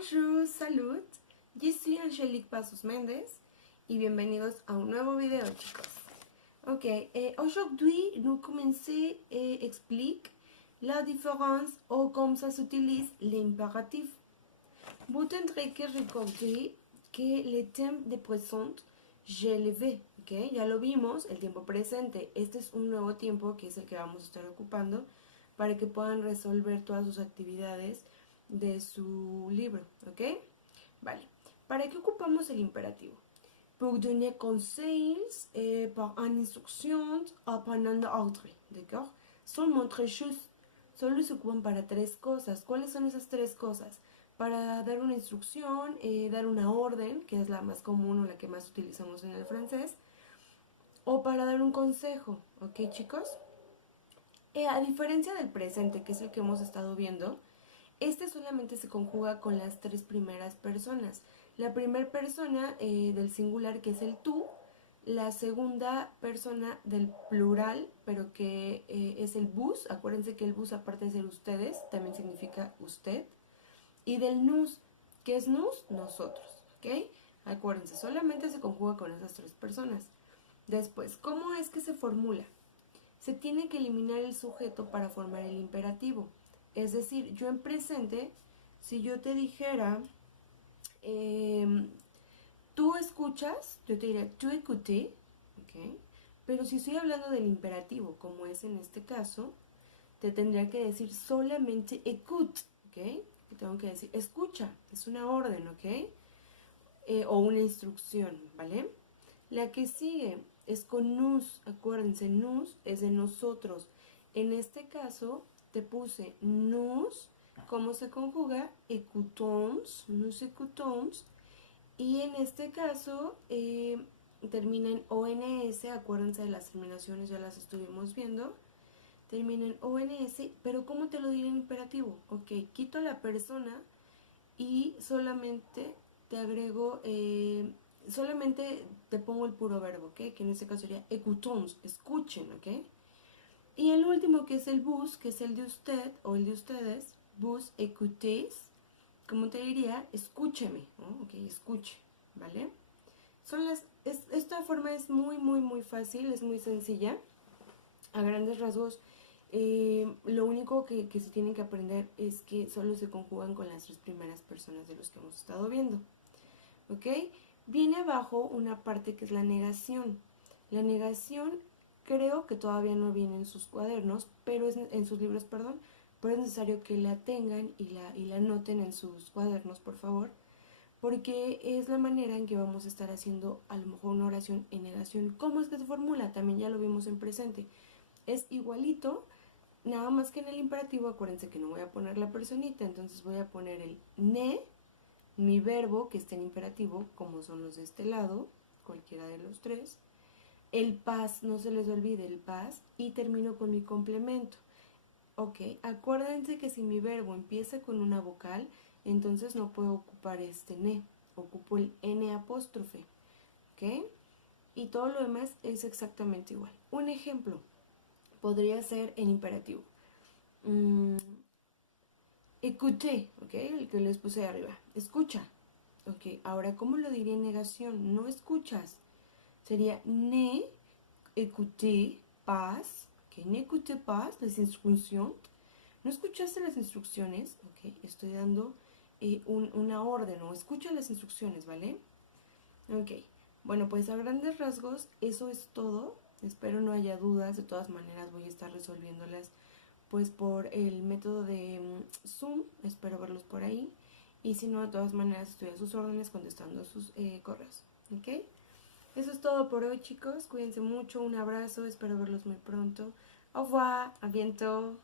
Bonjour, salut, je suis Angélique Pasos Méndez y bienvenidos a un nuevo video, chicos. Ok, aujourd'hui nous commençons et explique la différence ou comment ça s'utilise l'impératif. Vous tendrez que recorder que le tiempo de presente je le vais, ok, ya lo vimos, el tiempo presente. Este es un nuevo tiempo que es el que vamos a estar ocupando para que puedan resolver todas sus actividades de su libro, ¿ok? Vale. ¿Para qué ocupamos el imperativo? Pour donner conseils, par une instruction o par un ordre, ¿d'accord? Seulement tres choses. Solo se ocupan para tres cosas. ¿Cuáles son esas tres cosas? Para dar una instrucción, dar una orden, que es la más común o la que más utilizamos en el francés, o para dar un consejo, ¿ok, chicos? A diferencia del presente, que es el que hemos estado viendo, este solamente se conjuga con las tres primeras personas. La primera persona del singular, que es el tú, la segunda persona del plural, pero que es el vos. Acuérdense que el vos, aparte de ser ustedes, también significa usted. Y del nous, que es nous, nosotros, ¿ok? Acuérdense, solamente se conjuga con esas tres personas. Después, ¿cómo es que se formula? Se tiene que eliminar el sujeto para formar el imperativo. Es decir, yo en presente, si yo te dijera, tú escuchas, yo te diría, tú écouté, ¿ok? Pero si estoy hablando del imperativo, como es en este caso, te tendría que decir solamente écoute, ¿ok? Y tengo que decir, escucha, es una orden, ¿ok? O una instrucción, ¿vale? La que sigue es con nous, acuérdense, nous es de nosotros. En este caso te puse nous, ¿cómo se conjuga? Écoutons, nous écoutons. Y en este caso termina en ONS, acuérdense de las terminaciones, ya las estuvimos viendo. Termina en ONS, pero ¿cómo te lo diré en imperativo? Ok, quito la persona y solamente te agrego, solamente te pongo el puro verbo, ¿ok? Que en este caso sería écoutons, escuchen, ¿ok? Y el último, que es el vous, que es el de usted o el de ustedes, vous écoutez, como te diría, escúcheme, ¿no? Ok, escuche, ¿vale? Esta forma es muy fácil, es muy sencilla. A grandes rasgos, lo único que se tienen que aprender es que solo se conjugan con las tres primeras personas de los que hemos estado viendo. ¿Ok? Viene abajo una parte que es la negación. La negación creo que todavía no viene en sus cuadernos, pero en sus libros, perdón, pero es necesario que la tengan y la anoten en sus cuadernos, por favor, porque es la manera en que vamos a estar haciendo a lo mejor una oración en negación. ¿Cómo es que se formula? También ya lo vimos en presente. Es igualito, nada más que en el imperativo, acuérdense que no voy a poner la personita, entonces voy a poner el ne, mi verbo que está en imperativo, como son los de este lado, cualquiera de los tres, el pas, no se les olvide el pas, y termino con mi complemento. Ok, acuérdense que si mi verbo empieza con una vocal, entonces no puedo ocupar este ne, ocupo el n apóstrofe, ok, y todo lo demás es exactamente igual. Un ejemplo podría ser en imperativo. Écoutez, ok, el que les puse arriba, escucha. Ok, ahora, ¿cómo lo diría en negación? No escuchas. Sería ne écoutez pas, ok, ne écoutez pas las instrucciones. ¿No escuchaste las instrucciones? Ok, estoy dando una orden o escucha las instrucciones, ¿vale? Ok, bueno, pues a grandes rasgos eso es todo. Espero no haya dudas, de todas maneras voy a estar resolviéndolas pues por el método de Zoom, espero verlos por ahí, y si no, de todas maneras estoy a sus órdenes contestando sus correos, ¿ok? Eso es todo por hoy, chicos, cuídense mucho, un abrazo, espero verlos muy pronto, au revoir, a bientôt.